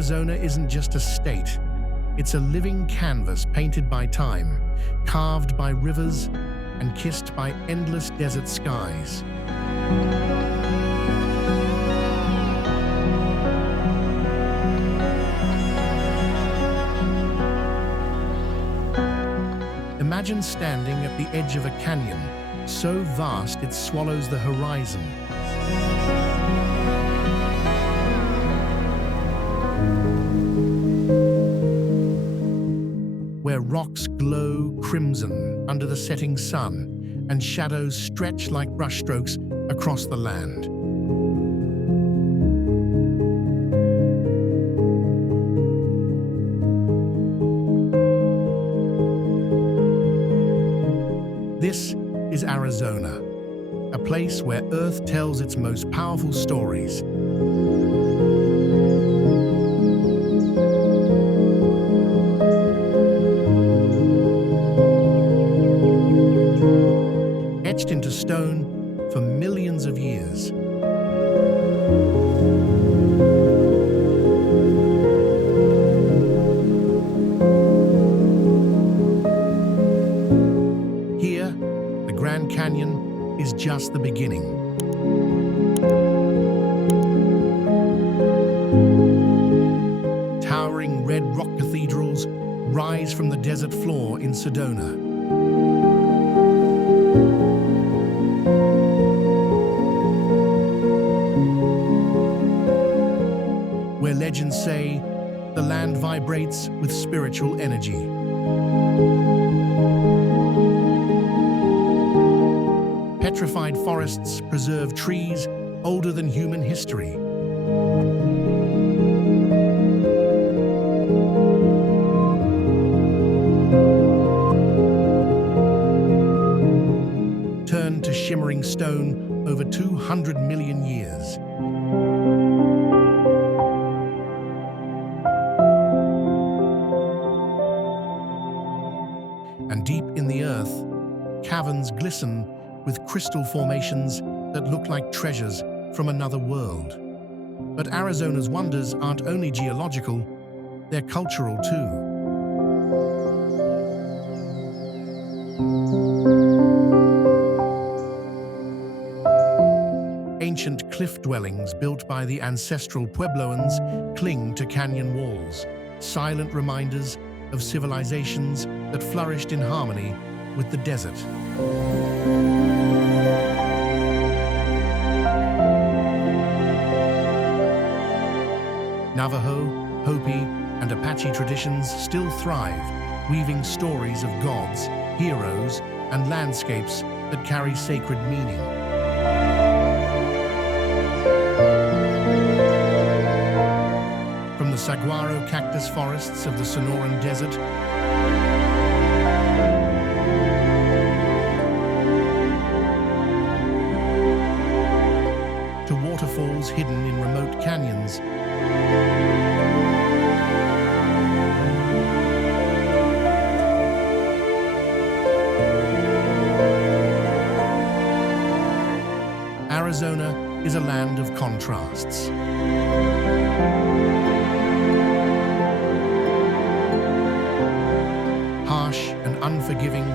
Arizona isn't just a state. It's a living canvas painted by time, carved by rivers, and kissed by endless desert skies. Imagine standing at the edge of a canyon, so vast it swallows the horizon. Where rocks glow crimson under the setting sun and shadows stretch like brushstrokes across the land. This is Arizona, a place where Earth tells its most powerful stories. Etched into stone for millions of years. Here, the Grand Canyon is just the beginning. Towering red rock cathedrals rise from the desert floor in Sedona. Where legends say the land vibrates with spiritual energy. Petrified forests preserve trees older than human history. Turned to shimmering stone over 200 million years. And deep in the earth, caverns glisten with crystal formations that look like treasures from another world. But Arizona's wonders aren't only geological, they're cultural too. Ancient cliff dwellings built by the ancestral Puebloans cling to canyon walls, silent reminders of civilizations that flourished in harmony with the desert. Navajo, Hopi, and Apache traditions still thrive, weaving stories of gods, heroes, and landscapes that carry sacred meaning. From the saguaro cactus forests of the Sonoran Desert to waterfalls hidden in remote canyons, Arizona is a land of contrasts. Harsh and unforgiving,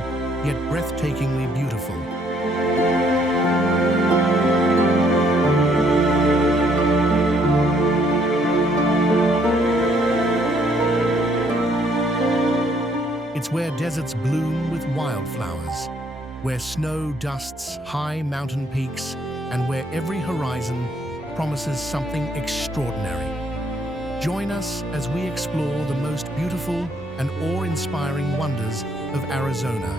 yet breathtakingly beautiful. It's where deserts bloom with wildflowers, where snow dusts high mountain peaks, and where every horizon promises something extraordinary. Join us as we explore the most beautiful and awe-inspiring wonders of Arizona.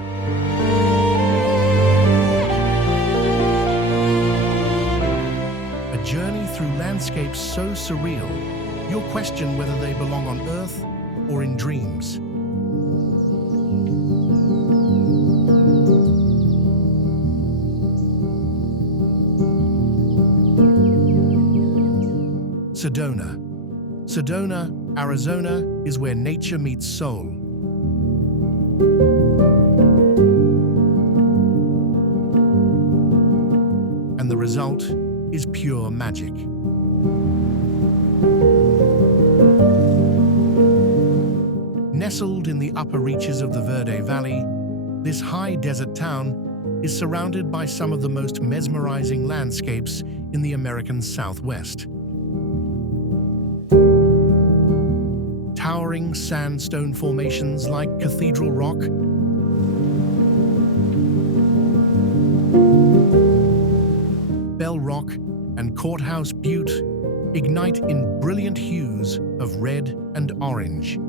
A journey through landscapes so surreal, you'll question whether they belong on Earth or in dreams. Sedona. Sedona, Arizona, is where nature meets soul. And the result is pure magic. Nestled in the upper reaches of the Verde Valley, this high desert town is surrounded by some of the most mesmerizing landscapes in the American Southwest. Towering sandstone formations like Cathedral Rock, Bell Rock, and Courthouse Butte ignite in brilliant hues of red and orange.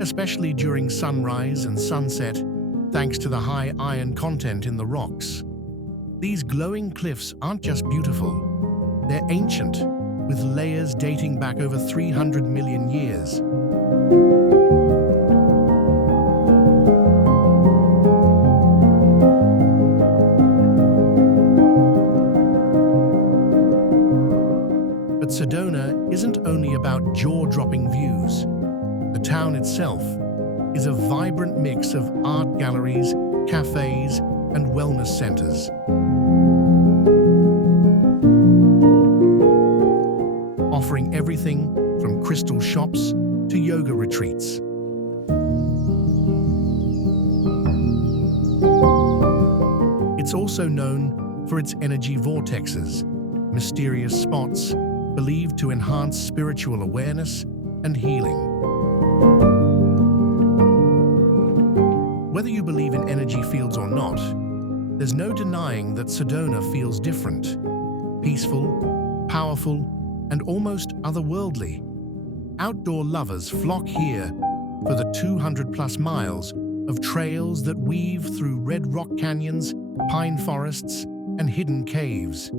Especially during sunrise and sunset, thanks to the high iron content in the rocks. These glowing cliffs aren't just beautiful, they're ancient, with layers dating back over 300 million years. But Sedona isn't only about jaw-dropping views. The town itself is a vibrant mix of art galleries, cafes, and wellness centers. Offering everything from crystal shops to yoga retreats. It's also known for its energy vortexes, mysterious spots believed to enhance spiritual awareness and healing. Whether you believe in energy fields or not, there's no denying that Sedona feels different, peaceful, powerful, and almost otherworldly. Outdoor lovers flock here for the 200-plus miles of trails that weave through red rock canyons, pine forests, and hidden caves.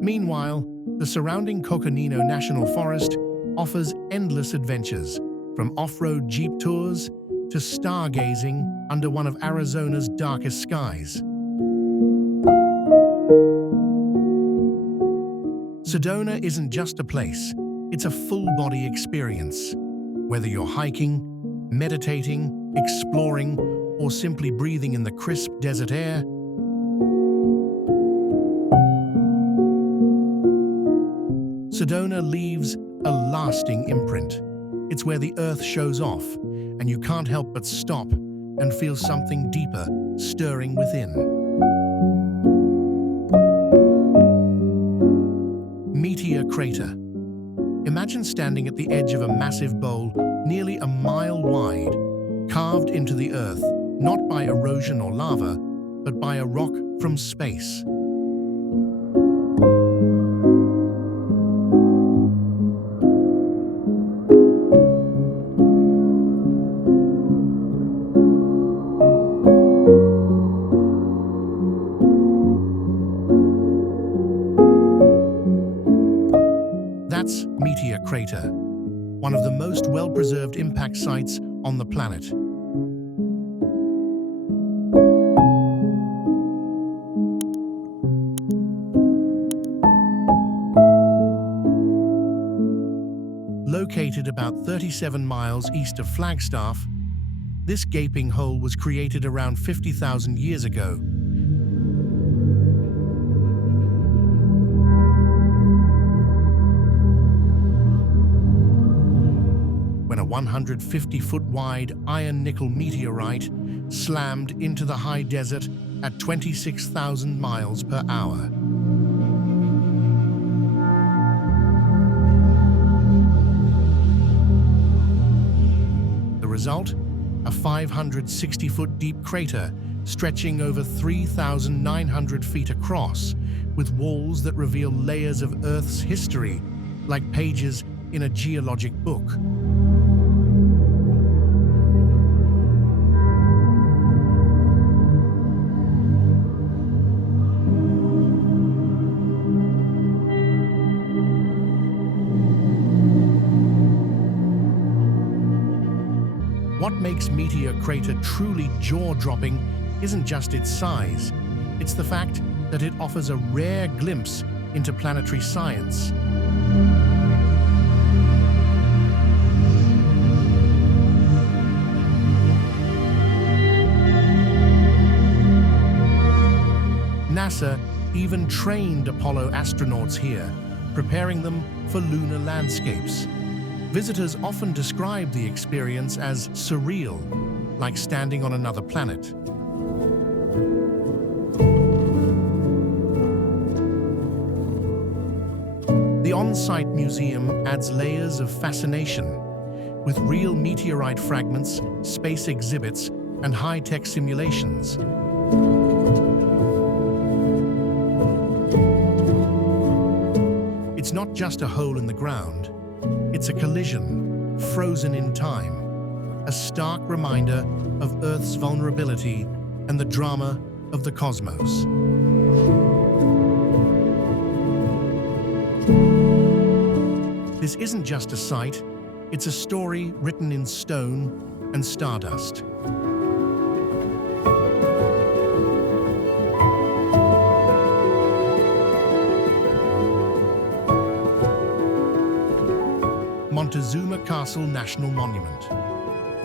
Meanwhile, the surrounding Coconino National Forest offers endless adventures, from off-road jeep tours to stargazing under one of Arizona's darkest skies. Sedona isn't just a place, it's a full-body experience. Whether you're hiking, meditating, exploring, or simply breathing in the crisp desert air, Sedona leaves a lasting imprint. It's where the earth shows off, and you can't help but stop and feel something deeper stirring within. Meteor Crater. Imagine standing at the edge of a massive bowl nearly a mile wide, carved into the earth, not by erosion or lava, but by a rock from space. That's Meteor Crater, one of the most well-preserved impact sites on the planet. Located about 37 miles east of Flagstaff, this gaping hole was created around 50,000 years ago. When a 150-foot-wide iron-nickel meteorite slammed into the high desert at 26,000 miles per hour. The result? A 560-foot deep crater stretching over 3,900 feet across, with walls that reveal layers of Earth's history, like pages in a geologic book. What makes Meteor Crater truly jaw-dropping isn't just its size, it's the fact that it offers a rare glimpse into planetary science. NASA even trained Apollo astronauts here, preparing them for lunar landscapes. Visitors often describe the experience as surreal, like standing on another planet. The on-site museum adds layers of fascination, with real meteorite fragments, space exhibits, and high-tech simulations. It's not just a hole in the ground, it's a collision, frozen in time, a stark reminder of Earth's vulnerability and the drama of the cosmos. This isn't just a site, it's a story written in stone and stardust. Montezuma Castle National Monument.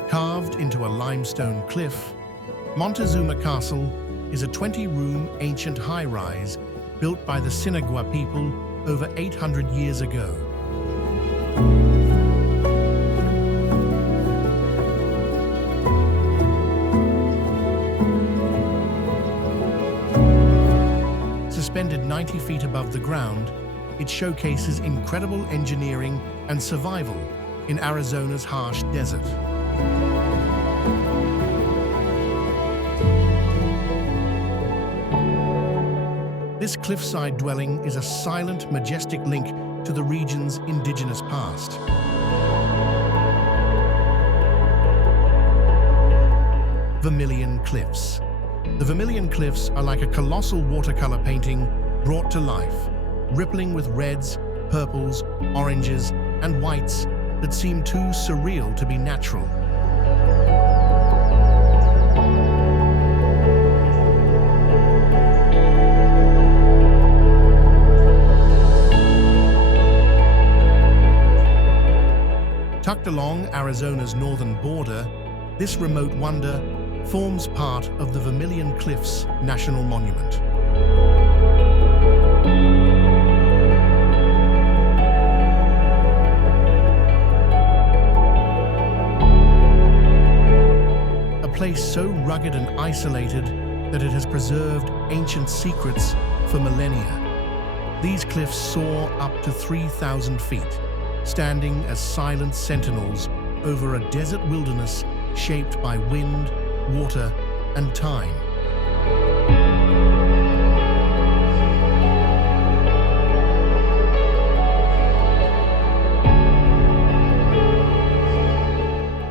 Carved into a limestone cliff, Montezuma Castle is a 20-room ancient high-rise built by the Sinagua people over 800 years ago. Suspended 90 feet above the ground, it showcases incredible engineering and survival in Arizona's harsh desert. This cliffside dwelling is a silent, majestic link to the region's indigenous past. Vermilion Cliffs. The Vermilion Cliffs are like a colossal watercolor painting brought to life, rippling with reds, purples, oranges, and whites that seem too surreal to be natural. Tucked along Arizona's northern border, this remote wonder forms part of the Vermilion Cliffs National Monument. A place so rugged and isolated that it has preserved ancient secrets for millennia. These cliffs soar up to 3,000 feet, standing as silent sentinels over a desert wilderness shaped by wind, water, and time.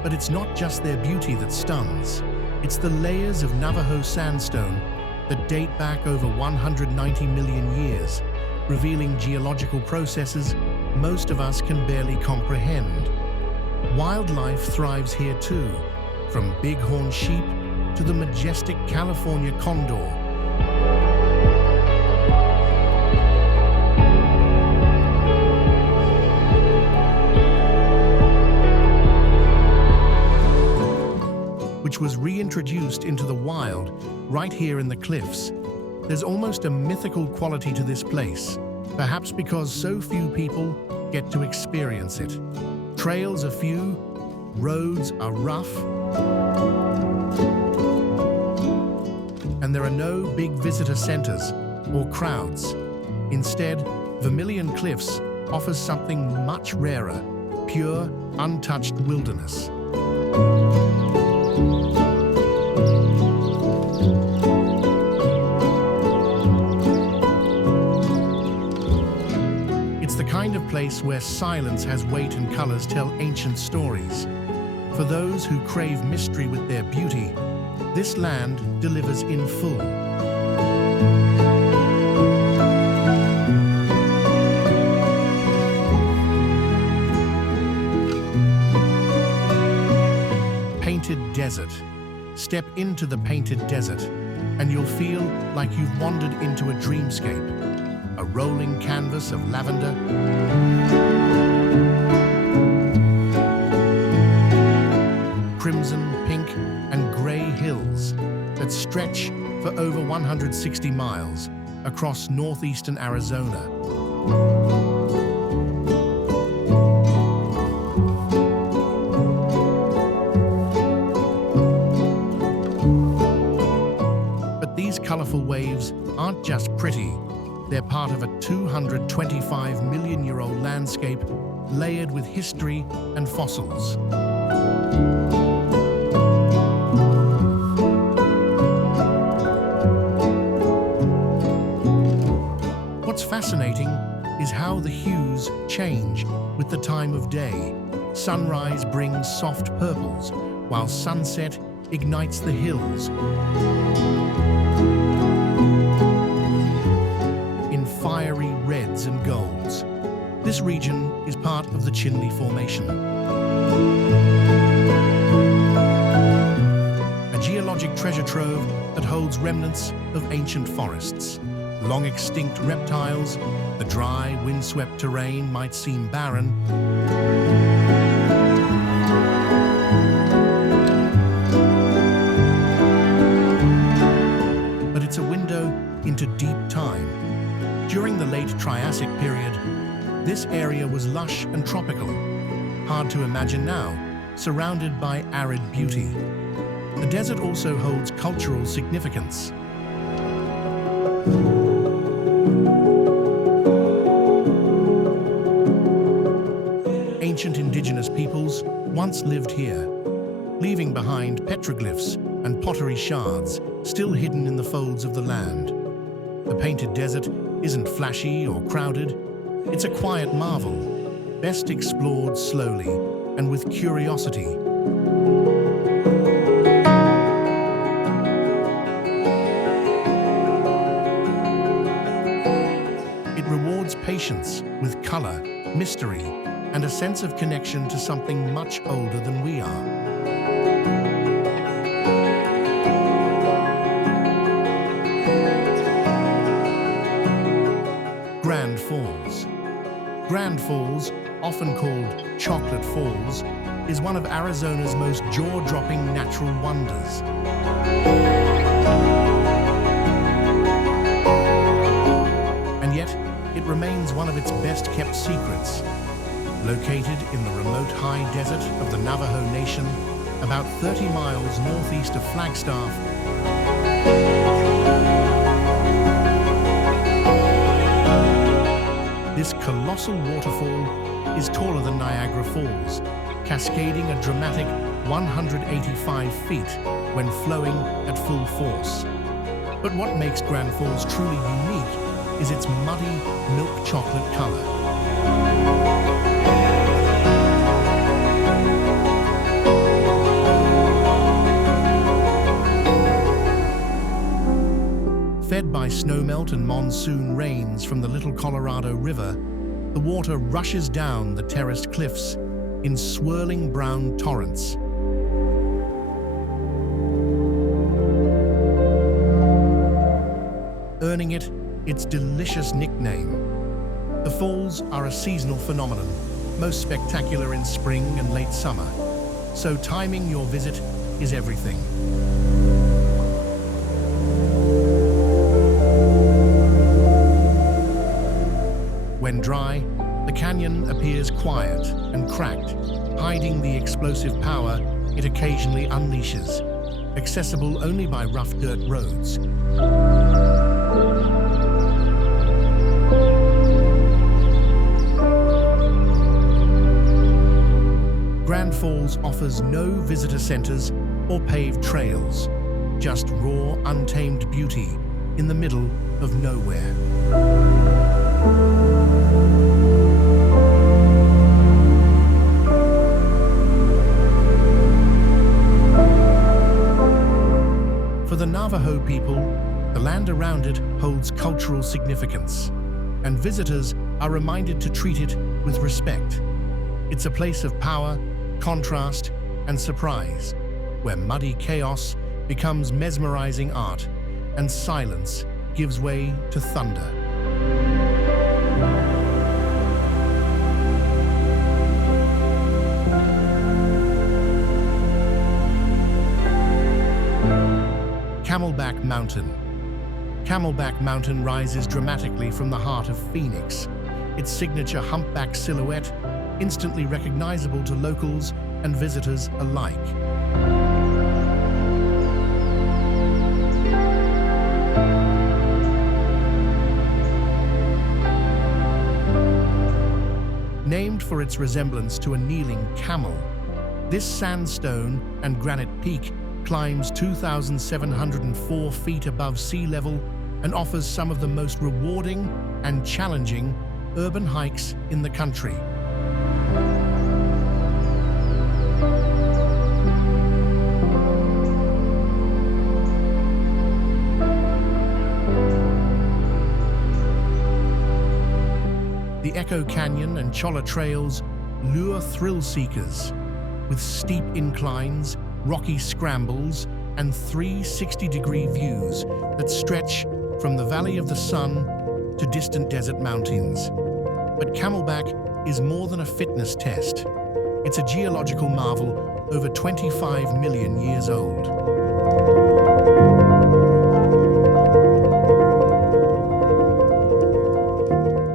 But it's not just their beauty that stuns. It's the layers of Navajo sandstone that date back over 190 million years, revealing geological processes most of us can barely comprehend. Wildlife thrives here too, from bighorn sheep to the majestic California condor. Which was reintroduced into the wild right here in the cliffs. There's almost a mythical quality to this place, perhaps because so few people get to experience it. Trails are few, roads are rough, and there are no big visitor centers or crowds. Instead, Vermilion Cliffs offers something much rarer, pure, untouched wilderness. It's the kind of place where silence has weight and colors tell ancient stories. For those who crave mystery with their beauty, this land delivers in full. Painted Desert. Step into the Painted Desert, and you'll feel like you've wandered into a dreamscape, a rolling canvas of lavender, crimson, pink, and gray hills that stretch for over 160 miles, across northeastern Arizona. But these colorful waves aren't just pretty. They're part of a 225 million-year-old landscape layered with history and fossils. What's fascinating is how the hues change with the time of day. Sunrise brings soft purples, while sunset ignites the hills in fiery reds and golds. This region is part of the Chinle Formation, a geologic treasure trove that holds remnants of ancient forests. Long extinct reptiles, the dry, windswept terrain might seem barren, but it's a window into deep time. During the late Triassic period, this area was lush and tropical, hard to imagine now, surrounded by arid beauty. The desert also holds cultural significance. Ancient indigenous peoples once lived here, leaving behind petroglyphs and pottery shards still hidden in the folds of the land. The painted desert isn't flashy or crowded. It's a quiet marvel, best explored slowly and with curiosity. It rewards patience with color, mystery, and a sense of connection to something much older than we are. Grand Falls. Grand Falls, often called Chocolate Falls, is one of Arizona's most jaw-dropping natural wonders. And yet, it remains one of its best-kept secrets. Located in the remote high desert of the Navajo Nation, about 30 miles northeast of Flagstaff, this colossal waterfall is taller than Niagara Falls, cascading a dramatic 185 feet when flowing at full force. But what makes Grand Falls truly unique is its muddy, milk chocolate color. Fed by snowmelt and monsoon rains from the Little Colorado River, the water rushes down the terraced cliffs in swirling brown torrents. Earning it its delicious nickname. The falls are a seasonal phenomenon, most spectacular in spring and late summer, so timing your visit is everything. When dry, the canyon appears quiet and cracked, hiding the explosive power it occasionally unleashes, accessible only by rough dirt roads. Grand Falls offers no visitor centers or paved trails, just raw, untamed beauty in the middle of nowhere. For the Navajo people, the land around it holds cultural significance, and visitors are reminded to treat it with respect. It's a place of power, contrast, and surprise, where muddy chaos becomes mesmerizing art and silence gives way to thunder. Camelback Mountain. Camelback Mountain rises dramatically from the heart of Phoenix, its signature humpback silhouette instantly recognizable to locals and visitors alike. Named for its resemblance to a kneeling camel, this sandstone and granite peak climbs 2,704 feet above sea level and offers some of the most rewarding and challenging urban hikes in the country. The Echo Canyon and Cholla trails lure thrill seekers with steep inclines, rocky scrambles, and 360-degree views that stretch from the Valley of the Sun to distant desert mountains. But Camelback is more than a fitness test. It's a geological marvel over 25 million years old.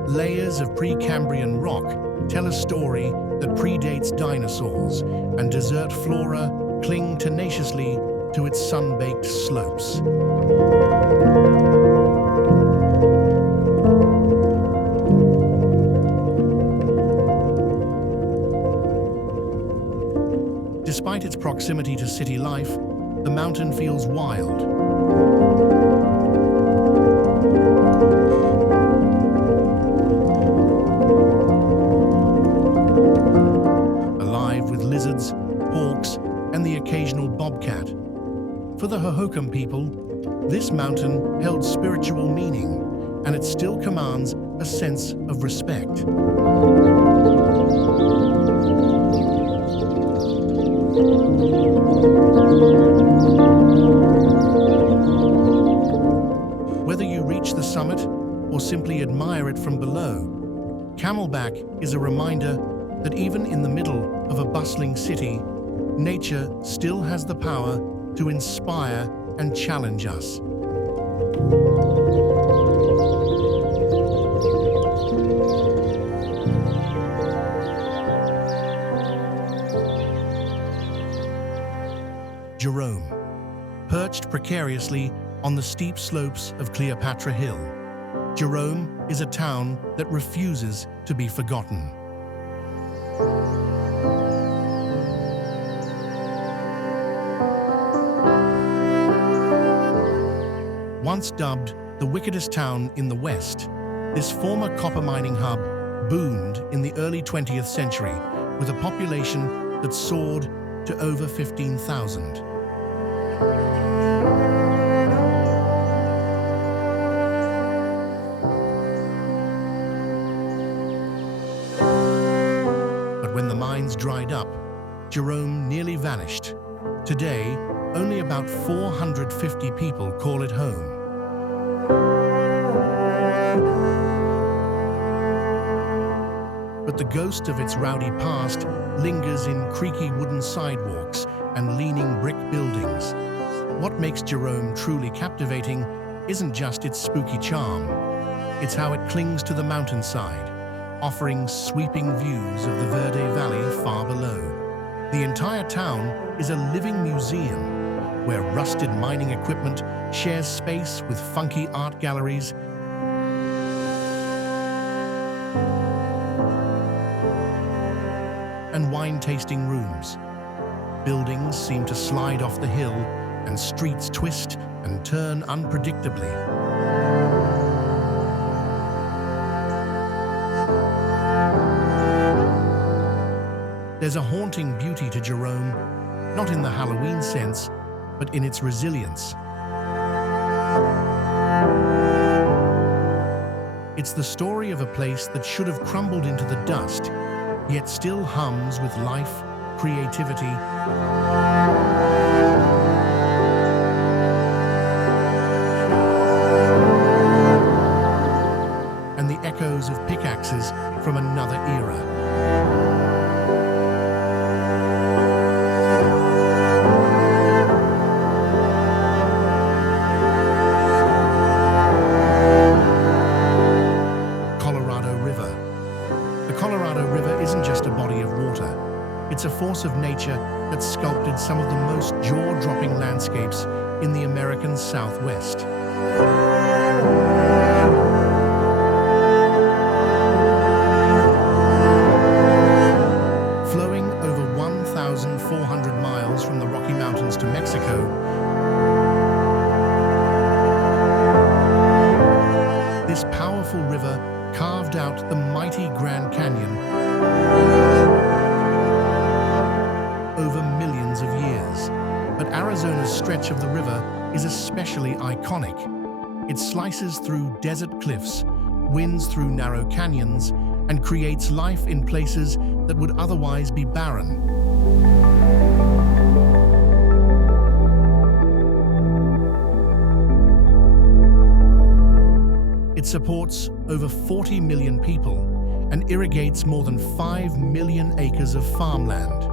Layers of Precambrian rock tell a story that predates dinosaurs, and desert flora cling tenaciously to its sun-baked slopes. Despite its proximity to city life, the mountain feels wild. Alive with lizards, hawks, and the occasional bobcat. For the Hohokam people, this mountain held spiritual meaning, and it still commands a sense of respect. Whether you reach the summit or simply admire it from below, Camelback is a reminder that even in the middle of a bustling city, nature still has the power to inspire and challenge us. Jerome, perched precariously on the steep slopes of Cleopatra Hill, Jerome is a town that refuses to be forgotten. Once dubbed the wickedest town in the West, this former copper mining hub boomed in the early 20th century with a population that soared to over 15,000. But when the mines dried up, Jerome nearly vanished. Today, only about 450 people call it home. But the ghost of its rowdy past lingers in creaky wooden sidewalks and leaning brick buildings. What makes Jerome truly captivating isn't just its spooky charm. It's how it clings to the mountainside, offering sweeping views of the Verde Valley far below. The entire town is a living museum where rusted mining equipment shares space with funky art galleries and wine-tasting rooms. Buildings seem to slide off the hill, and streets twist and turn unpredictably. There's a haunting beauty to Jerome, not in the Halloween sense, but in its resilience. It's the story of a place that should have crumbled into the dust, yet still hums with life, creativity, and the echoes of pickaxes from another era. force of nature that sculpted some of the most jaw-dropping landscapes in the American Southwest. Flowing over 1,400 miles from the Rocky Mountains to Mexico, this powerful river carved out the mighty Grand Canyon over millions of years. But Arizona's stretch of the river is especially iconic. It slices through desert cliffs, winds through narrow canyons, and creates life in places that would otherwise be barren. It supports over 40 million people and irrigates more than 5 million acres of farmland.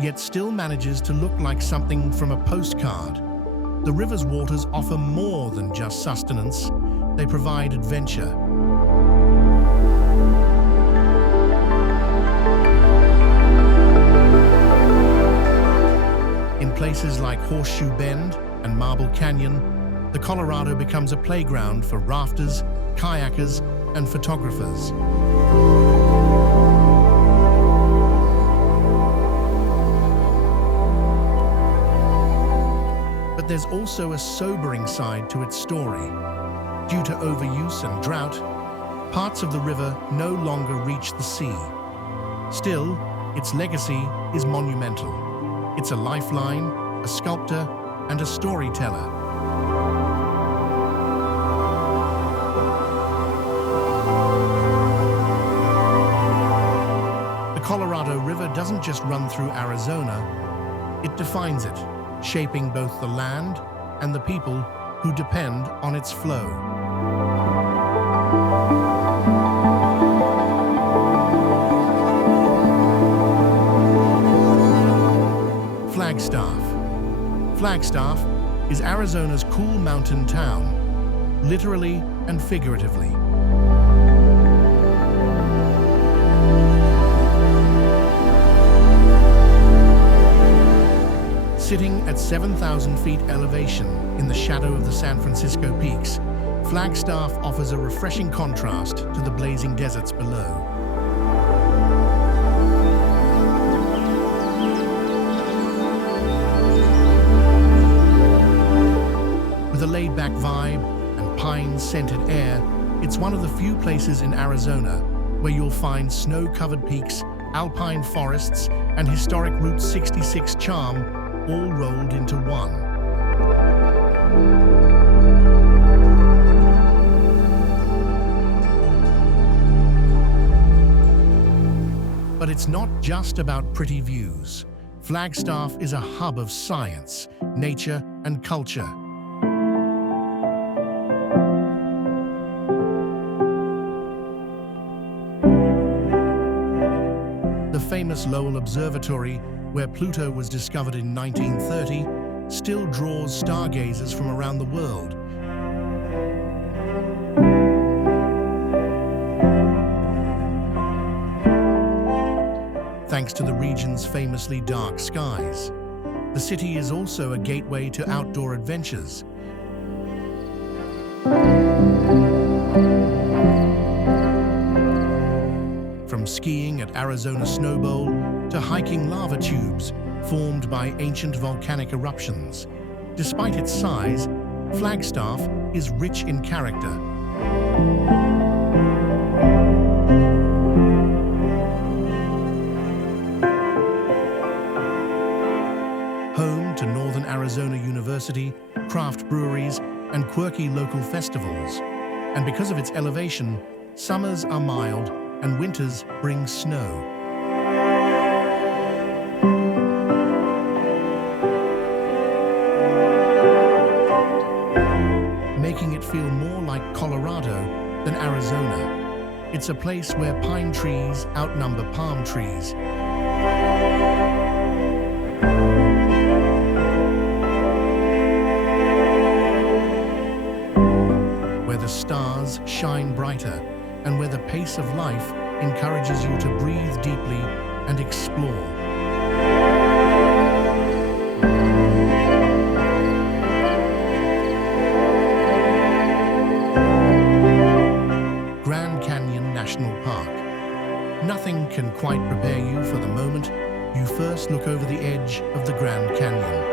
Yet still manages to look like something from a postcard. The river's waters offer more than just sustenance. They provide adventure. In places like Horseshoe Bend and Marble Canyon, the Colorado becomes a playground for rafters, kayakers, and photographers. But there's also a sobering side to its story. Due to overuse and drought, parts of the river no longer reach the sea. Still, its legacy is monumental. It's a lifeline, a sculptor, and a storyteller. The Colorado River doesn't just run through Arizona, it defines it, shaping both the land and the people who depend on its flow. Flagstaff is Arizona's cool mountain town, literally and figuratively. Sitting at 7,000 feet elevation in the shadow of the San Francisco peaks, Flagstaff offers a refreshing contrast to the blazing deserts below. With a laid-back vibe and pine-scented air, it's one of the few places in Arizona where you'll find snow-covered peaks, alpine forests, and historic Route 66 charm all rolled into one. But it's not just about pretty views. Flagstaff is a hub of science, nature, and culture. The famous Lowell Observatory, where Pluto was discovered in 1930, still draws stargazers from around the world. Thanks to the region's famously dark skies. The city is also a gateway to outdoor adventures. From skiing at Arizona Snow Bowl to hiking lava tubes formed by ancient volcanic eruptions. Despite its size, Flagstaff is rich in character. Home to Northern Arizona University, craft breweries, and quirky local festivals. And because of its elevation, summers are mild and winters bring snow. Making it feel more like Colorado than Arizona. It's a place where pine trees outnumber palm trees. Where where the stars shine brighter and where the pace of life encourages you to breathe deeply and explore. Grand Canyon National Park. Nothing can quite prepare you for the moment you first look over the edge of the Grand Canyon.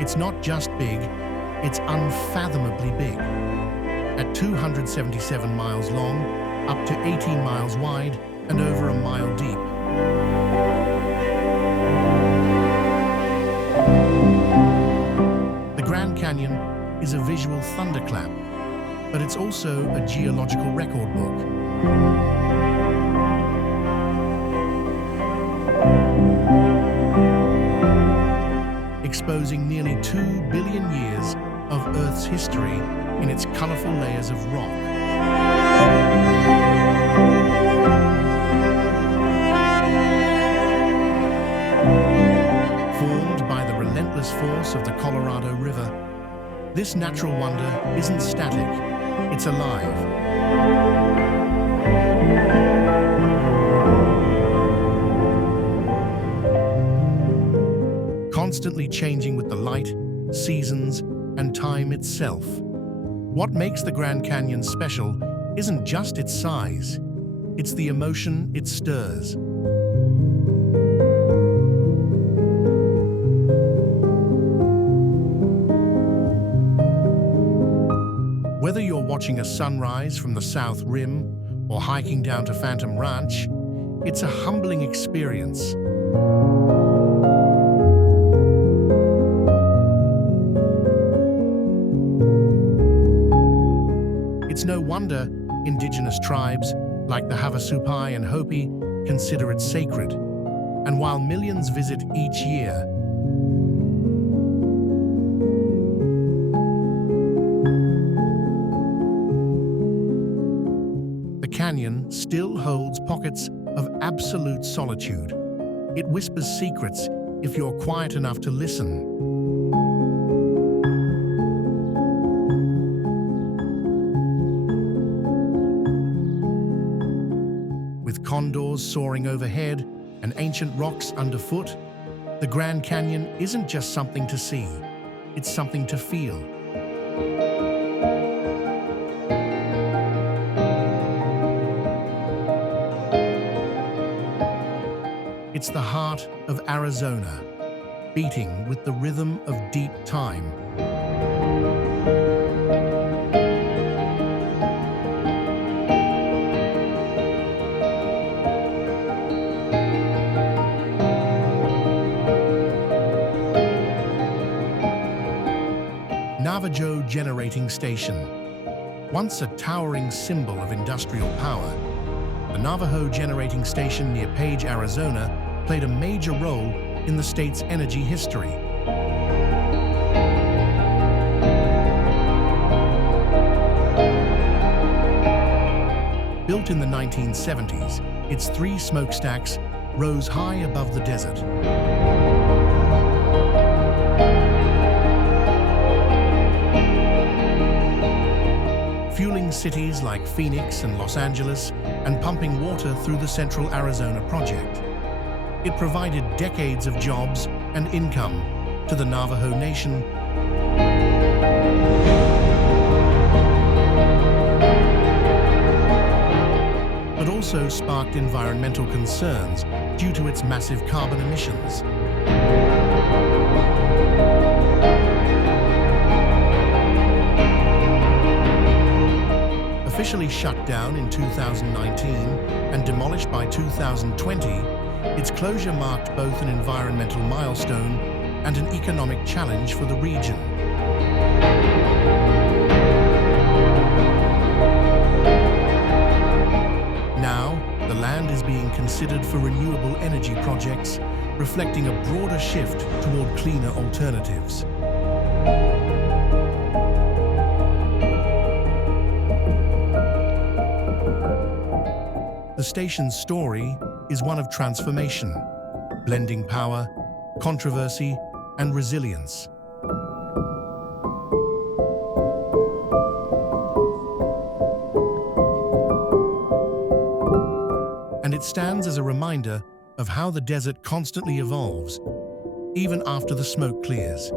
It's not just big, it's unfathomably big. At 277 miles long, up to 18 miles wide, and over a mile deep. The Grand Canyon is a visual thunderclap, but it's also a geological record book. Exposing nearly 2 billion years of Earth's history in its colorful layers of rock. Formed by the relentless force of the Colorado River, this natural wonder isn't static, it's alive. Constantly changing with the light, seasons, and time itself. What makes the Grand Canyon special isn't just its size, it's the emotion it stirs. Whether you're watching a sunrise from the South Rim or hiking down to Phantom Ranch, it's a humbling experience. It's no wonder indigenous tribes like the Havasu and Hopi consider it sacred. And while millions visit each year, the canyon still holds pockets of absolute solitude. It whispers secrets if you're quiet enough to listen. With condors soaring overhead and ancient rocks underfoot, the Grand Canyon isn't just something to see, it's something to feel. It's the heart of Arizona, beating with the rhythm of deep time. Navajo Generating Station. Once a towering symbol of industrial power, the Navajo Generating Station near Page, Arizona, played a major role in the state's energy history. Built in the 1970s, its 3 smokestacks rose high above the desert. Fueling cities like Phoenix and Los Angeles and pumping water through the Central Arizona Project. It provided decades of jobs and income to the Navajo Nation, but also sparked environmental concerns due to its massive carbon emissions. Officially shut down in 2019 and demolished by 2020, its closure marked both an environmental milestone and an economic challenge for the region. Now, the land is being considered for renewable energy projects, reflecting a broader shift toward cleaner alternatives. The station's story is one of transformation. blending power, controversy, and resilience. And it stands as a reminder of how the desert constantly evolves, even after the smoke clears.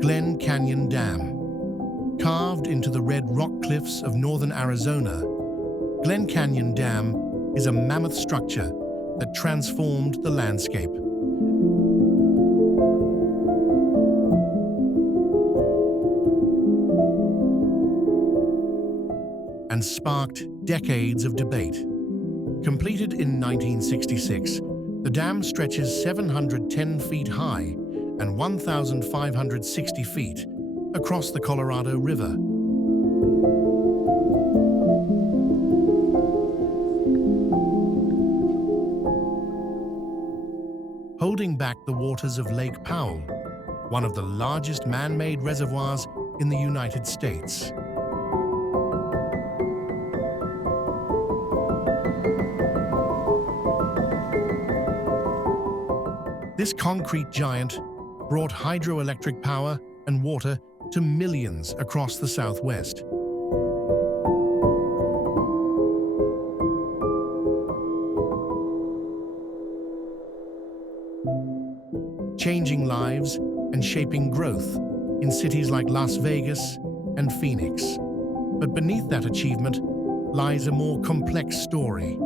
Glen Canyon Dam. Carved into the red rock cliffs of northern Arizona, Glen Canyon Dam is a mammoth structure that transformed the landscape. And sparked decades of debate. Completed in 1966, the dam stretches 710 feet high and 1,560 feet across the Colorado River. Holding back the waters of Lake Powell, one of the largest man-made reservoirs in the United States. This concrete giant brought hydroelectric power and water to millions across the Southwest. Changing lives and shaping growth in cities like Las Vegas and Phoenix. But beneath that achievement lies a more complex story.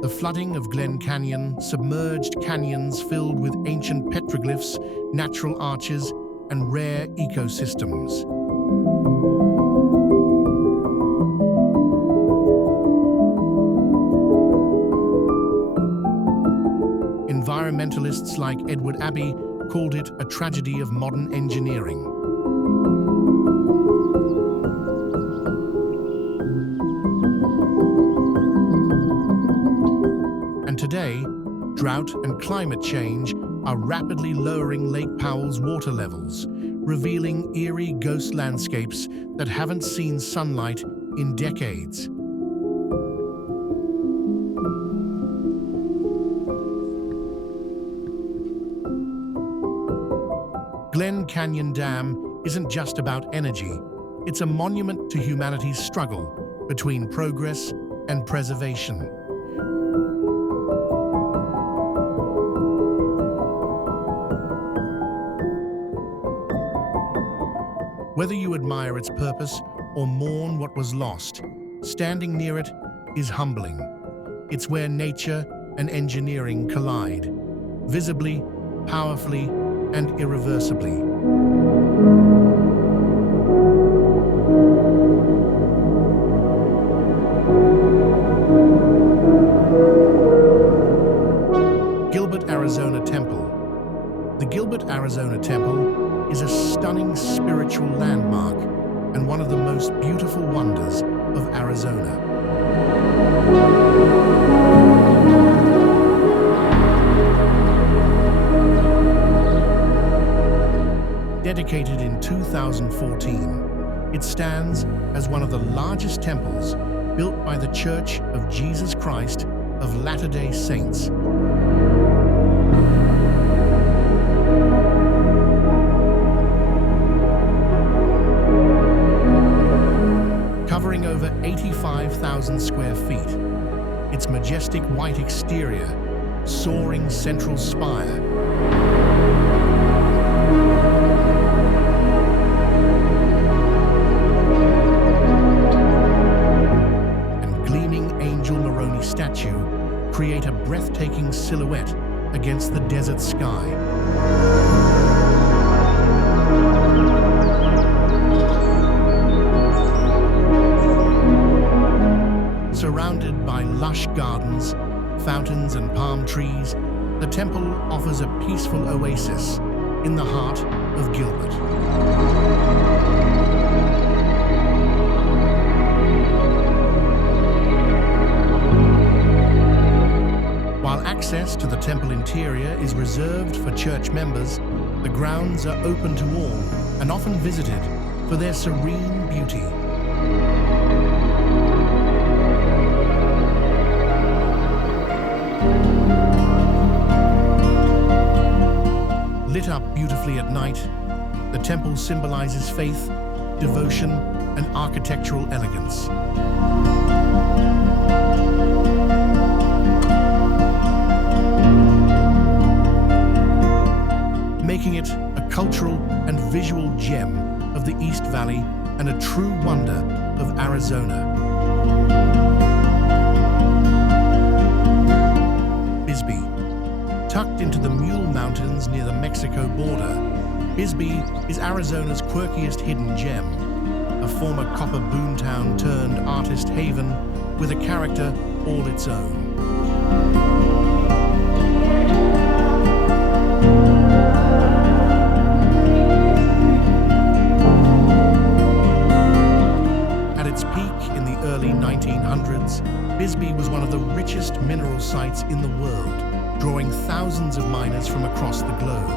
The flooding of Glen Canyon submerged canyons filled with ancient petroglyphs, natural arches, and rare ecosystems. Environmentalists like Edward Abbey called it a tragedy of modern engineering. And today, drought and climate change are rapidly lowering Lake Powell's water levels, revealing eerie ghost landscapes that haven't seen sunlight in decades. Glen Canyon Dam isn't just about energy. It's a monument to humanity's struggle between progress and preservation. Whether you admire its purpose or mourn what was lost, standing near it is humbling. It's where nature and engineering collide, visibly, powerfully, and irreversibly. Gilbert, Arizona Temple. The Gilbert, Arizona Temple is a stunning spiritual landmark and one of the most beautiful wonders of Arizona. Dedicated in 2014, it stands as one of the largest temples built by the Church of Jesus Christ of Latter-day Saints. Covering over 85,000 square feet, its majestic white exterior, soaring central spire, statue create a breathtaking silhouette against the desert sky. Surrounded by lush gardens, fountains, and palm trees, the temple offers a peaceful oasis in the heart of Gilbert. access to the temple interior is reserved for church members, the grounds are open to all and often visited for their serene beauty. Lit up beautifully at night, the temple symbolizes faith, devotion, and architectural elegance. Making it a cultural and visual gem of the East Valley and a true wonder of Arizona. Bisbee. Tucked into the Mule Mountains near the Mexico border, Bisbee is Arizona's quirkiest hidden gem, a former copper boomtown turned artist haven with a character all its own. At its peak in the early 1900s, Bisbee was one of the richest mineral sites in the world, drawing thousands of miners from across the globe.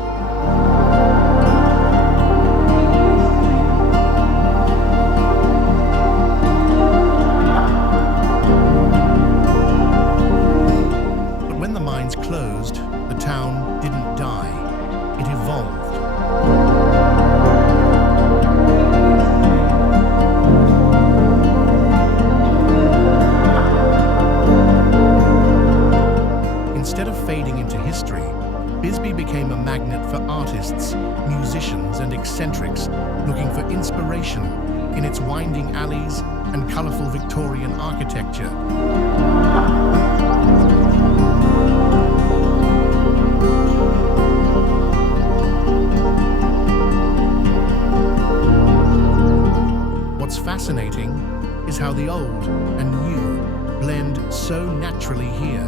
But when the mines closed, the town didn't die. It evolved. Instead of fading into history, Bisbee became a magnet for artists, musicians, and eccentrics looking for inspiration in its winding alleys and colorful Victorian architecture. What's fascinating is how the old and new blend so naturally here.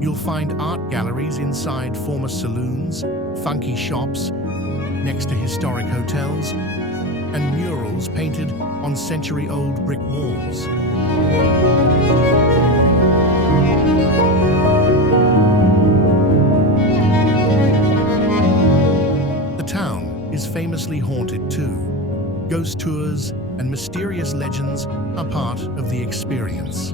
You'll find art galleries inside former saloons, funky shops, next to historic hotels, and murals painted on century-old brick walls. The town is famously haunted too. Ghost tours and mysterious legends are part of the experience.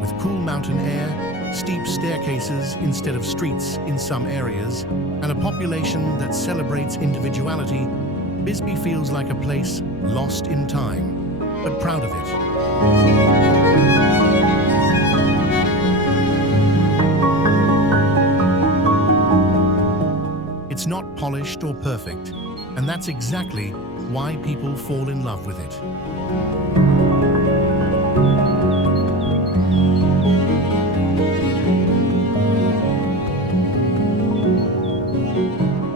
With cool mountain air, steep staircases instead of streets in some areas, and a population that celebrates individuality, Bisbee feels like a place lost in time, but proud of it. It's not polished or perfect, and that's exactly why people fall in love with it.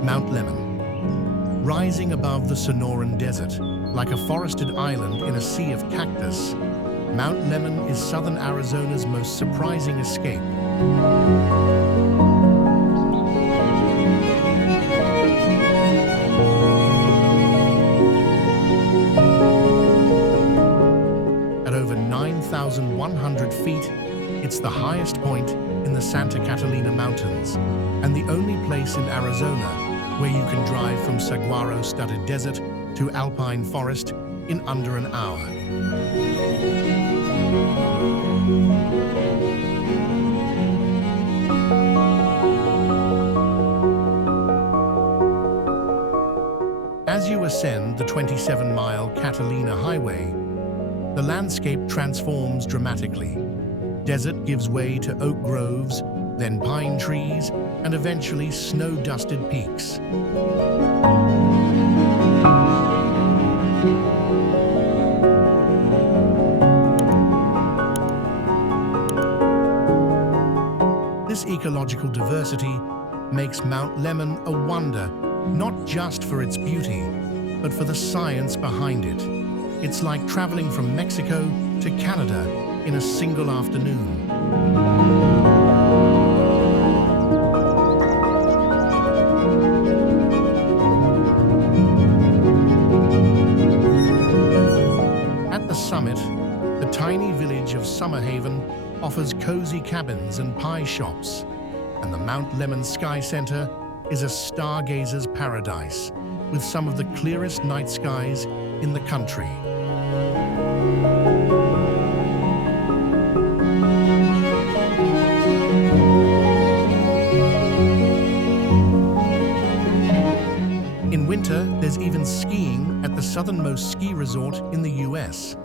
Mount Lemmon. Rising above the Sonoran Desert, like a forested island in a sea of cactus, Mount Lemmon is southern Arizona's most surprising escape. At over 9,100 feet, it's the highest point in the Santa Catalina Mountains, and the only place in Arizona where you can drive from saguaro-studded desert to alpine forest in under an hour. As you ascend the 27-mile Catalina Highway, the landscape transforms dramatically. Desert gives way to oak groves, then pine trees, and eventually snow-dusted peaks. This ecological diversity makes Mount Lemmon a wonder, not just for its beauty, but for the science behind it. It's like traveling from Mexico to Canada in a single afternoon. At the summit, the tiny village of Summerhaven offers cozy cabins and pie shops, and the Mount Lemmon Sky Center is a stargazer's paradise with some of the clearest night skies in the country. In winter, there's even skiing at the southernmost ski resort in the US.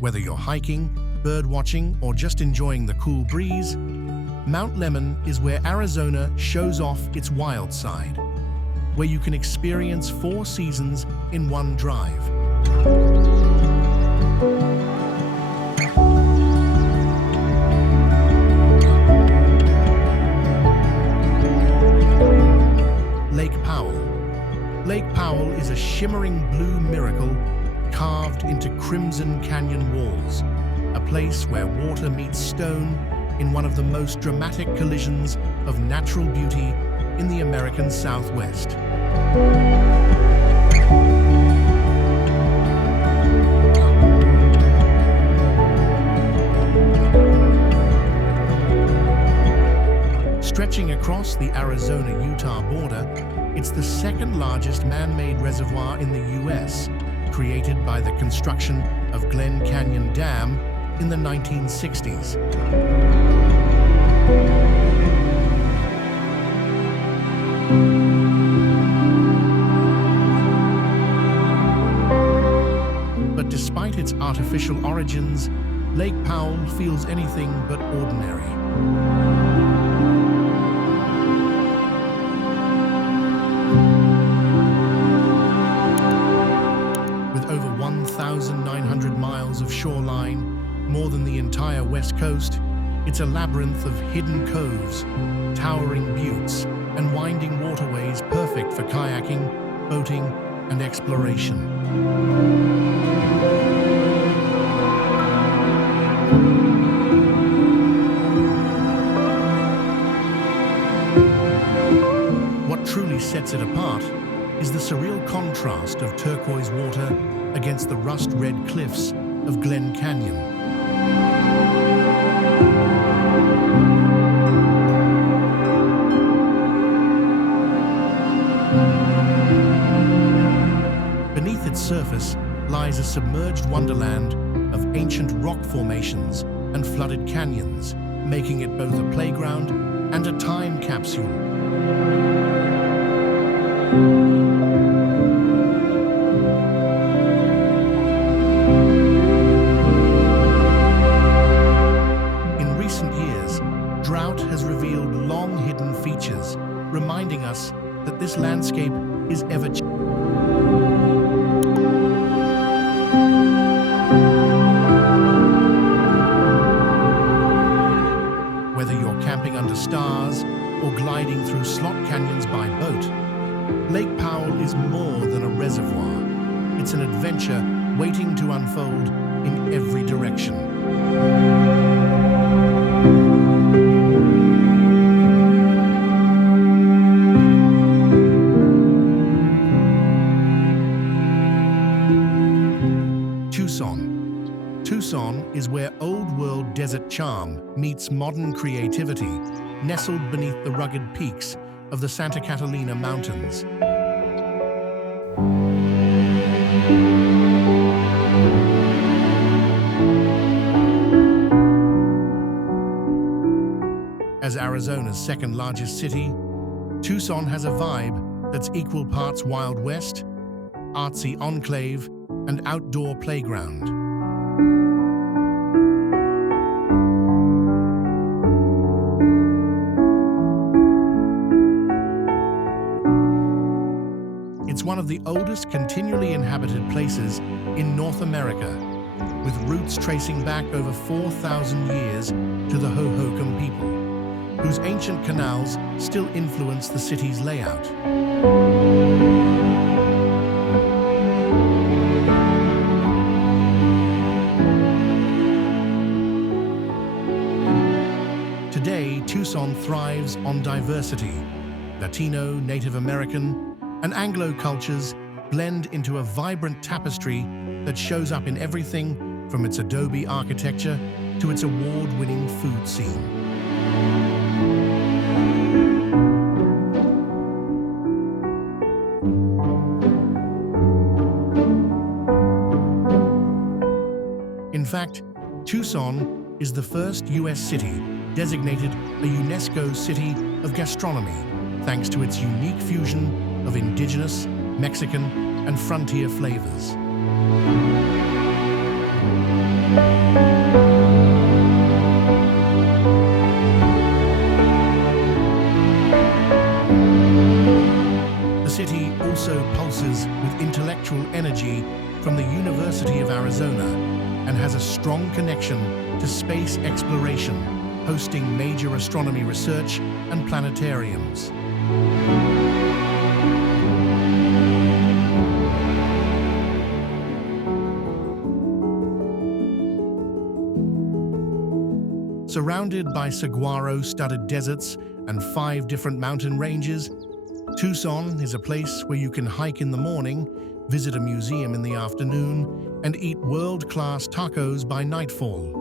Whether you're hiking, bird-watching, or just enjoying the cool breeze, Mount Lemmon is where Arizona shows off its wild side, where you can experience 4 seasons in one drive. Lake Powell. Lake Powell is a shimmering blue miracle carved into crimson canyon walls, a place where water meets stone in one of the most dramatic collisions of natural beauty in the American Southwest. Stretching across the Arizona-Utah border, it's the second largest man-made reservoir in the US, created by the construction of Glen Canyon Dam in the 1960s. But despite its artificial origins, Lake Powell feels anything but ordinary. With over 1,900 miles of shoreline, more than the entire West Coast, it's a labyrinth of hidden coves, towering buttes, and winding waterways perfect for kayaking, boating, and exploration. What truly sets it apart is the surreal contrast of turquoise water against the rust-red cliffs of Glen Canyon. Beneath its surface lies a submerged wonderland of ancient rock formations and flooded canyons, making it both a playground and a time capsule. In recent years, drought has revealed long-hidden features, reminding us that this landscape is ever-changing. Whether you're camping under stars or gliding through slot canyons by boat, Lake Powell is more than a reservoir. It's an adventure waiting to unfold in every direction. Tucson is where old-world desert charm meets modern creativity, nestled beneath the rugged peaks of the Santa Catalina Mountains. As Arizona's second-largest city, Tucson has a vibe that's equal parts Wild West, artsy enclave, and outdoor playground. It's one of the oldest continually inhabited places in North America, with roots tracing back over 4,000 years to the Hohokam people. whose ancient canals still influence the city's layout. Today, Tucson thrives on diversity. Latino, Native American, and Anglo cultures blend into a vibrant tapestry that shows up in everything from its adobe architecture to its award-winning food scene. In fact, Tucson is the first U.S. city designated a UNESCO City of Gastronomy, thanks to its unique fusion of indigenous, Mexican, and frontier flavors. The city also pulses with intellectual energy from the University of Arizona and has a strong connection to space exploration, hosting major astronomy research and planetariums. Surrounded by saguaro-studded deserts and 5 different mountain ranges, Tucson is a place where you can hike in the morning, visit a museum in the afternoon, and eat world-class tacos by nightfall.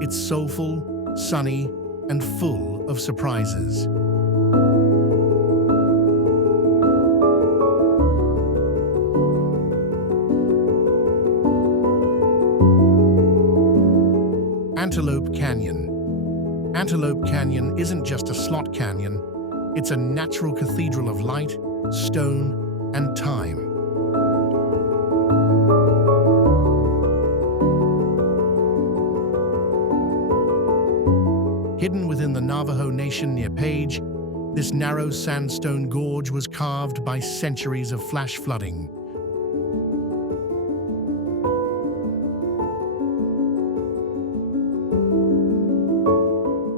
It's soulful, sunny, and full of surprises. Antelope Canyon. Antelope Canyon isn't just a slot canyon, it's a natural cathedral of light, stone, and time. Hidden within the Navajo Nation near Page, this narrow sandstone gorge was carved by centuries of flash flooding.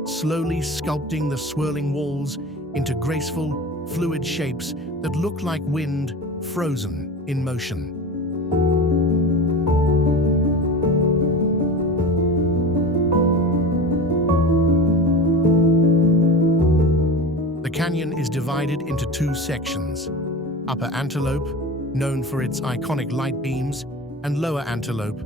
Slowly sculpting the swirling walls into graceful, fluid shapes that look like wind frozen in motion. The canyon is divided into 2 sections: Upper Antelope, known for its iconic light beams, and Lower Antelope,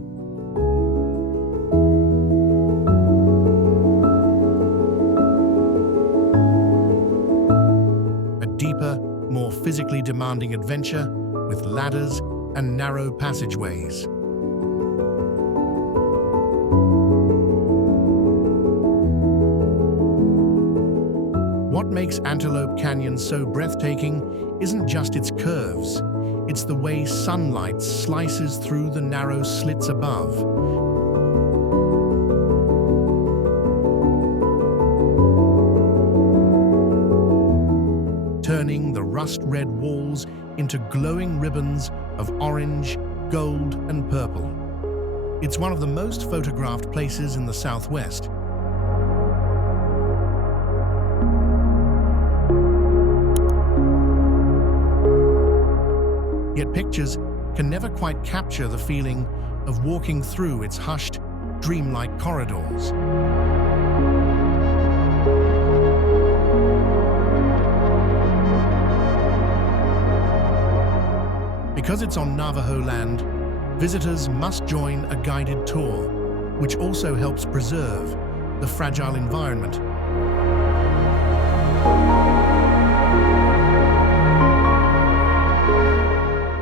deeper, more physically demanding adventure with ladders and narrow passageways. What makes Antelope Canyon so breathtaking isn't just its curves, it's the way sunlight slices through the narrow slits above. Turning the rust-red walls into glowing ribbons of orange, gold, and purple. It's one of the most photographed places in the Southwest. Yet pictures can never quite capture the feeling of walking through its hushed, dreamlike corridors. Because it's on Navajo land, visitors must join a guided tour, which also helps preserve the fragile environment.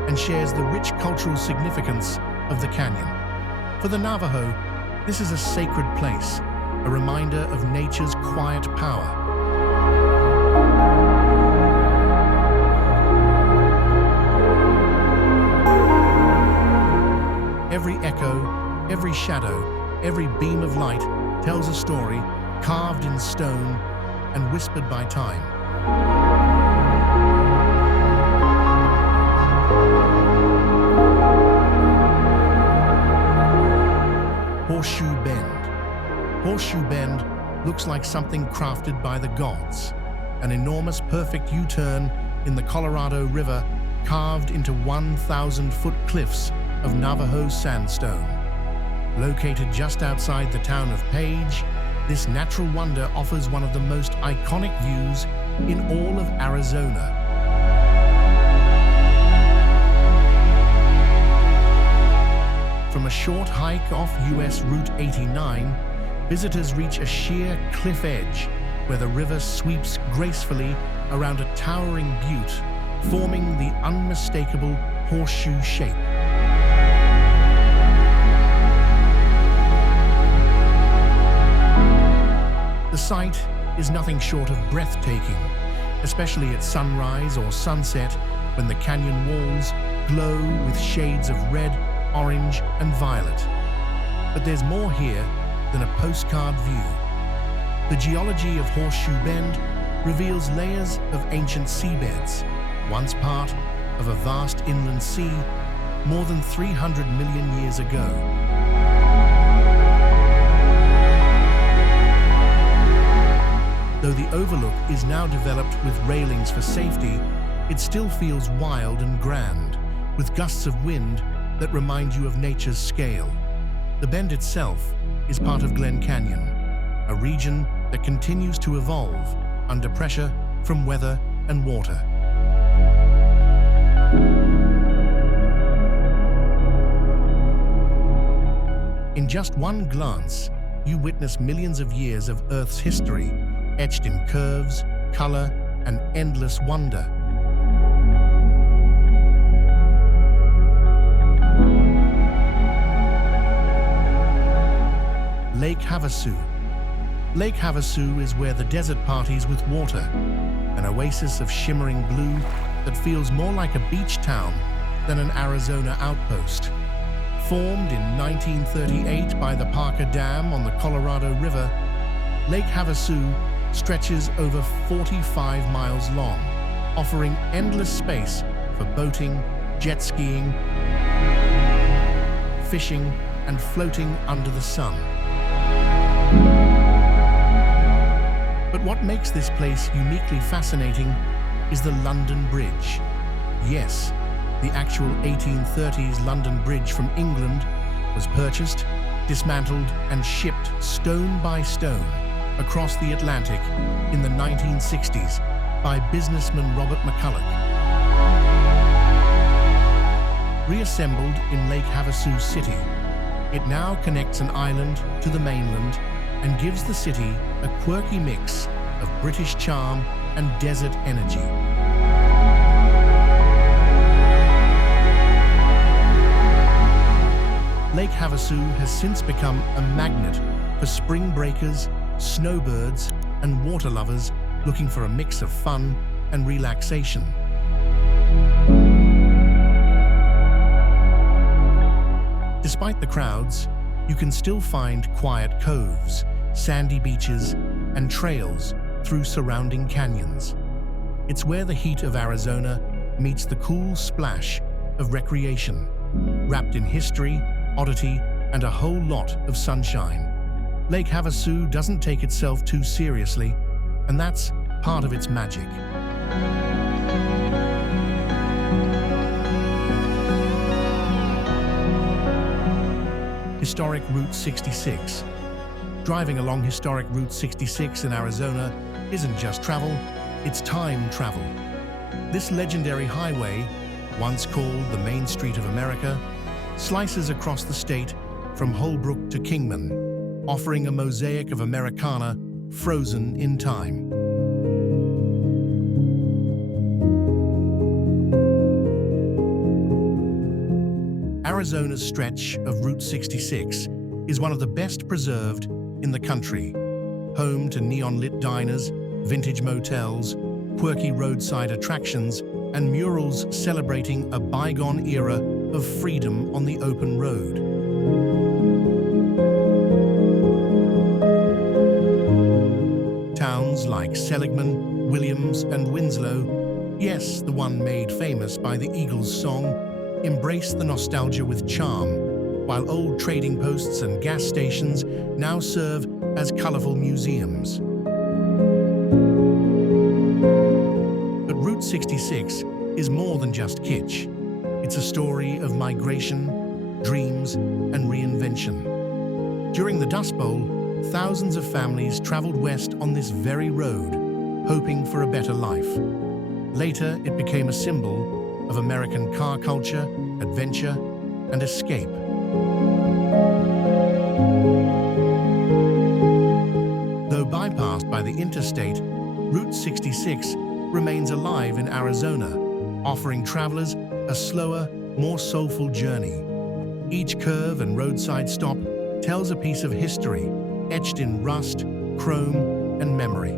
And shares the rich cultural significance of the canyon. For the Navajo, this is a sacred place, a reminder of nature's quiet power. Every echo, every shadow, every beam of light tells a story carved in stone and whispered by time. Horseshoe Bend. Horseshoe Bend looks like something crafted by the gods. An enormous perfect U-turn in the Colorado River carved into 1,000-foot cliffs of Navajo sandstone. Located just outside the town of Page, this natural wonder offers one of the most iconic views in all of Arizona. From a short hike off US Route 89, visitors reach a sheer cliff edge where the river sweeps gracefully around a towering butte, forming the unmistakable horseshoe shape. The sight is nothing short of breathtaking, especially at sunrise or sunset when the canyon walls glow with shades of red, orange, and violet. But there's more here than a postcard view. The geology of Horseshoe Bend reveals layers of ancient seabeds, once part of a vast inland sea more than 300 million years ago. Though the overlook is now developed with railings for safety, it still feels wild and grand, with gusts of wind that remind you of nature's scale. The bend itself is part of Glen Canyon, a region that continues to evolve under pressure from weather and water. In just one glance, you witness millions of years of Earth's history, etched in curves, color, and endless wonder. Lake Havasu. Lake Havasu is where the desert parties with water, an oasis of shimmering blue that feels more like a beach town than an Arizona outpost. Formed in 1938 by the Parker Dam on the Colorado River, Lake Havasu stretches over 45 miles long, offering endless space for boating, jet skiing, fishing, and floating under the sun. But what makes this place uniquely fascinating is the London Bridge. Yes, the actual 1830s London Bridge from England was purchased, dismantled, and shipped stone by stone across the Atlantic in the 1960s by businessman Robert McCulloch. Reassembled in Lake Havasu City, it now connects an island to the mainland and gives the city a quirky mix of British charm and desert energy. Lake Havasu has since become a magnet for spring breakers, snowbirds, and water lovers looking for a mix of fun and relaxation. Despite the crowds, you can still find quiet coves, sandy beaches, and trails through surrounding canyons. It's where the heat of Arizona meets the cool splash of recreation, wrapped in history, oddity, and a whole lot of sunshine. Lake Havasu doesn't take itself too seriously, and that's part of its magic. Historic Route 66. Driving along historic Route 66 in Arizona isn't just travel, it's time travel. This legendary highway, once called the Main Street of America, slices across the state from Holbrook to Kingman, offering a mosaic of Americana frozen in time. Arizona's stretch of Route 66 is one of the best preserved in the country, home to neon-lit diners, vintage motels, quirky roadside attractions, and murals celebrating a bygone era of freedom on the open road. Towns like Seligman, Williams, and Winslow, yes, the one made famous by the Eagles song, embrace the nostalgia with charm, while old trading posts and gas stations now serve as colorful museums. But Route 66 is more than just kitsch. It's a story of migration, dreams, and reinvention. During the Dust Bowl, thousands of families traveled west on this very road, hoping for a better life. Later, it became a symbol of American car culture, adventure, and escape. Though bypassed by the interstate, Route 66 remains alive in Arizona, offering travelers a slower, more soulful journey. Each curve and roadside stop tells a piece of history, etched in rust, chrome, and memory.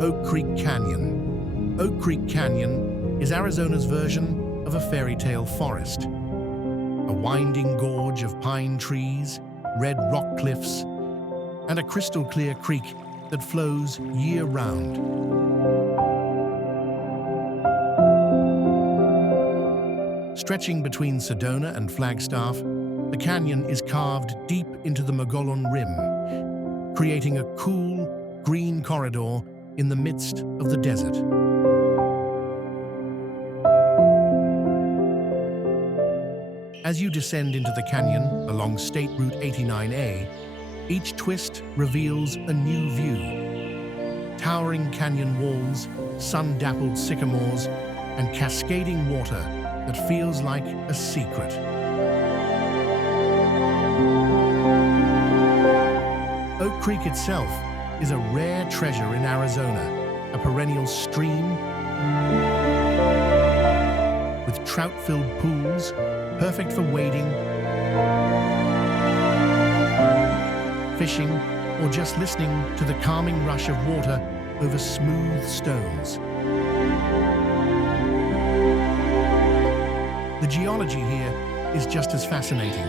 Oak Creek Canyon. Oak Creek Canyon is Arizona's version of a fairy tale forest. A winding gorge of pine trees, red rock cliffs, and a crystal-clear creek that flows year-round. Stretching between Sedona and Flagstaff, the canyon is carved deep into the Mogollon Rim, creating a cool, green corridor in the midst of the desert. As you descend into the canyon along State Route 89A, each twist reveals a new view. Towering canyon walls, sun-dappled sycamores, and cascading water that feels like a secret. Oak Creek itself is a rare treasure in Arizona, a perennial stream with trout-filled pools, perfect for wading, fishing, or just listening to the calming rush of water over smooth stones. The geology here is just as fascinating.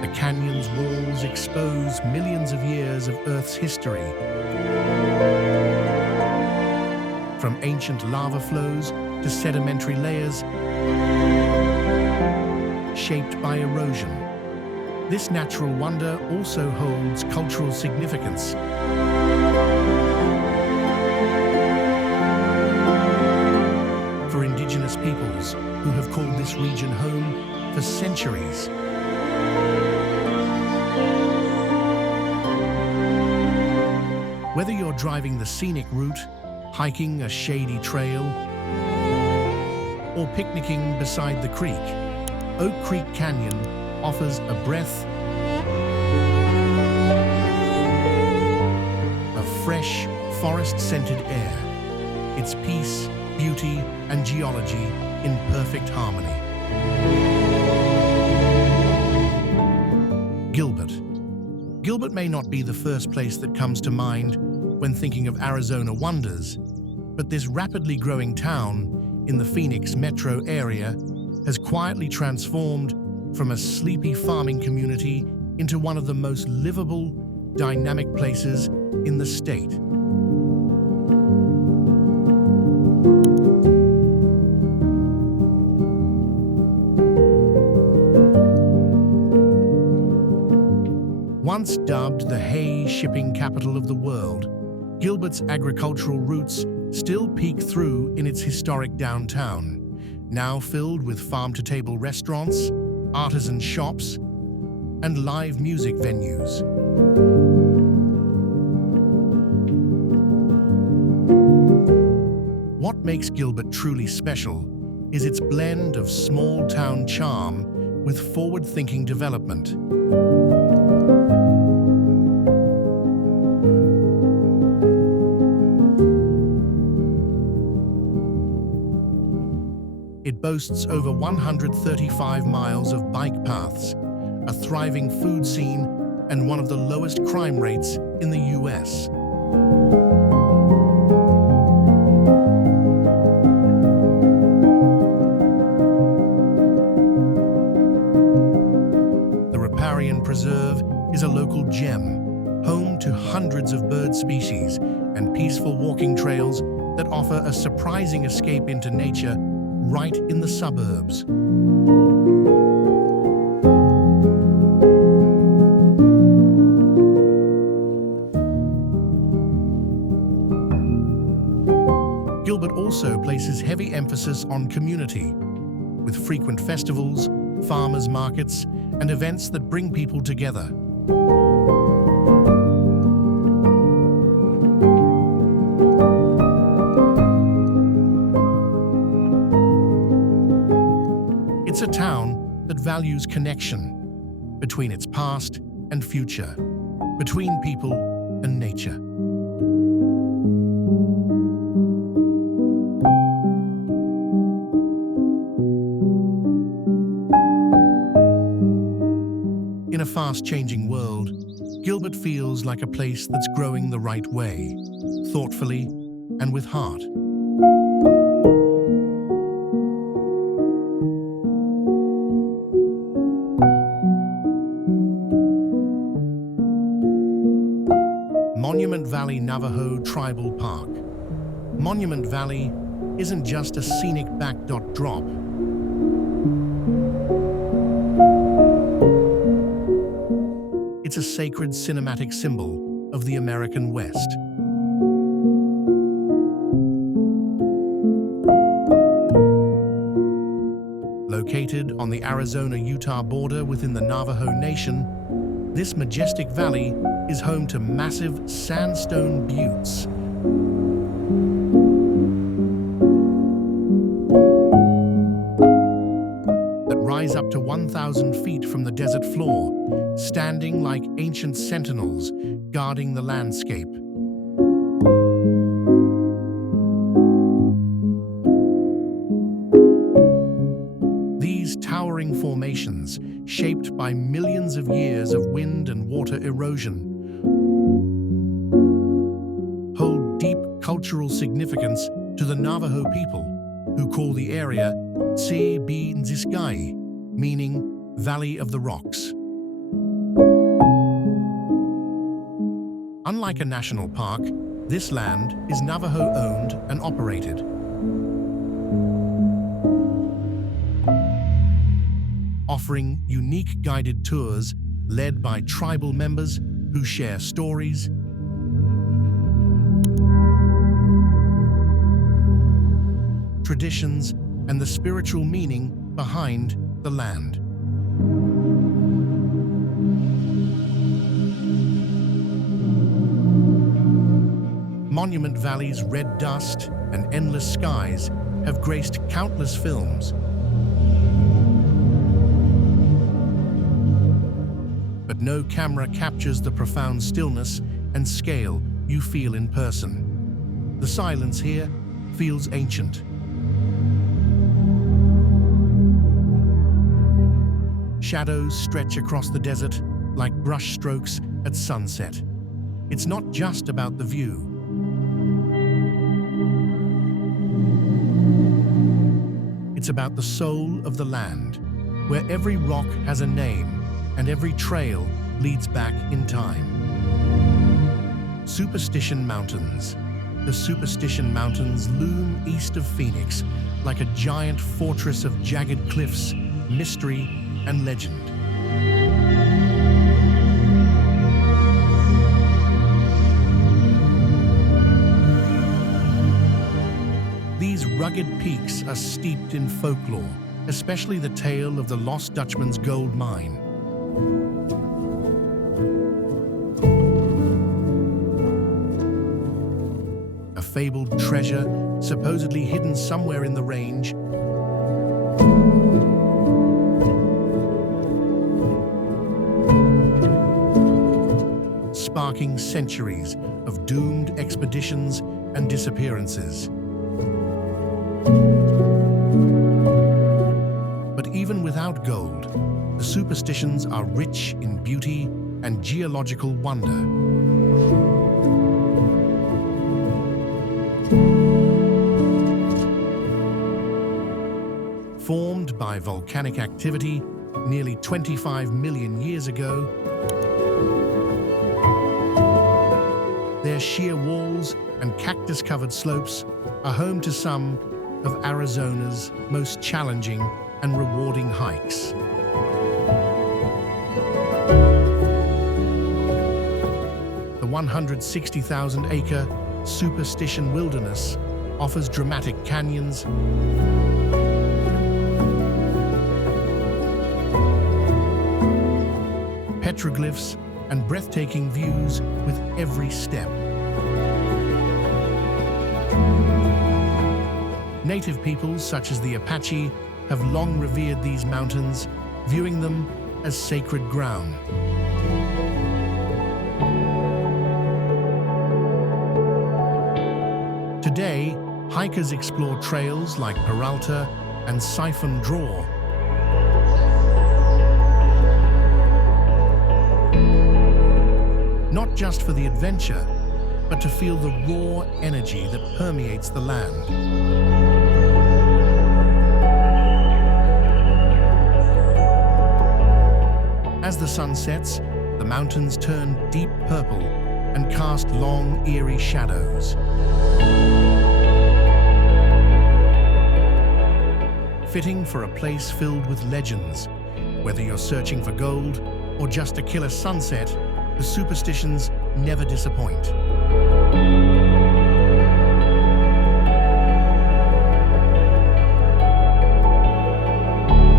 The canyon's walls expose millions of years of Earth's history. From ancient lava flows to sedimentary layers shaped by erosion. This natural wonder also holds cultural significance. For indigenous peoples who have called this region home for centuries. Whether you're driving the scenic route, hiking a shady trail, or picnicking beside the creek, Oak Creek Canyon offers a breath of fresh, forest-scented air. Its peace, beauty, and geology in perfect harmony. Gilbert. Gilbert may not be the first place that comes to mind when thinking of Arizona wonders, but this rapidly growing town in the Phoenix metro area has quietly transformed from a sleepy farming community into one of the most livable, dynamic places in the state. Once dubbed the hay shipping capital of the world, Gilbert's agricultural roots still peek through in its historic downtown, now filled with farm-to-table restaurants, artisan shops, and live music venues. What makes Gilbert truly special is its blend of small-town charm with forward-thinking development. It boasts over 135 miles of bike paths, a thriving food scene, and one of the lowest crime rates in the US. The Riparian Preserve is a local gem, home to hundreds of bird species and peaceful walking trails that offer a surprising escape into nature right in the suburbs. emphasis on community, with frequent festivals, farmers' markets, and events that bring people together. It's a town that values connection between its past and future, between people and nature. In a fast-changing world, Gilbert feels like a place that's growing the right way, thoughtfully and with heart. Monument Valley Navajo Tribal Park. Monument Valley isn't just a scenic backdrop. It's a sacred cinematic symbol of the American West. Located on the Arizona-Utah border within the Navajo Nation, this majestic valley is home to massive sandstone buttes. That rise up to 1,000 feet from the desert floor, standing like ancient sentinels guarding the landscape. These towering formations, shaped by millions of years of wind and water erosion, hold deep cultural significance to the Navajo people, who call the area Tse-Be-Nzisgai, meaning Valley of the Rocks. Unlike a national park, this land is Navajo-owned and operated. Offering unique guided tours led by tribal members who share stories, traditions, and the spiritual meaning behind the land. Monument Valley's red dust and endless skies have graced countless films. But no camera captures the profound stillness and scale you feel in person. The silence here feels ancient. Shadows stretch across the desert like brush strokes at sunset. It's not just about the view. It's about the soul of the land, where every rock has a name and every trail leads back in time. Superstition Mountains. The Superstition Mountains loom east of Phoenix like a giant fortress of jagged cliffs, mystery, and legend. These rugged peaks are steeped in folklore, especially the tale of the Lost Dutchman's gold mine. A fabled treasure supposedly hidden somewhere in the range. Sparking centuries of doomed expeditions and disappearances. But even without gold, the superstitions are rich in beauty and geological wonder. Formed by volcanic activity nearly 25 million years ago, their sheer walls and cactus-covered slopes are home to some of Arizona's most challenging and rewarding hikes. The 160,000-acre Superstition Wilderness offers dramatic canyons, petroglyphs, and breathtaking views with every step. Native peoples such as the Apache have long revered these mountains, viewing them as sacred ground. Today, hikers explore trails like Peralta and Siphon Draw. Not just for the adventure, but to feel the raw energy that permeates the land. As the sun sets, the mountains turn deep purple and cast long, eerie shadows. Fitting for a place filled with legends. Whether you're searching for gold or just to kill a sunset, the superstitions never disappoint.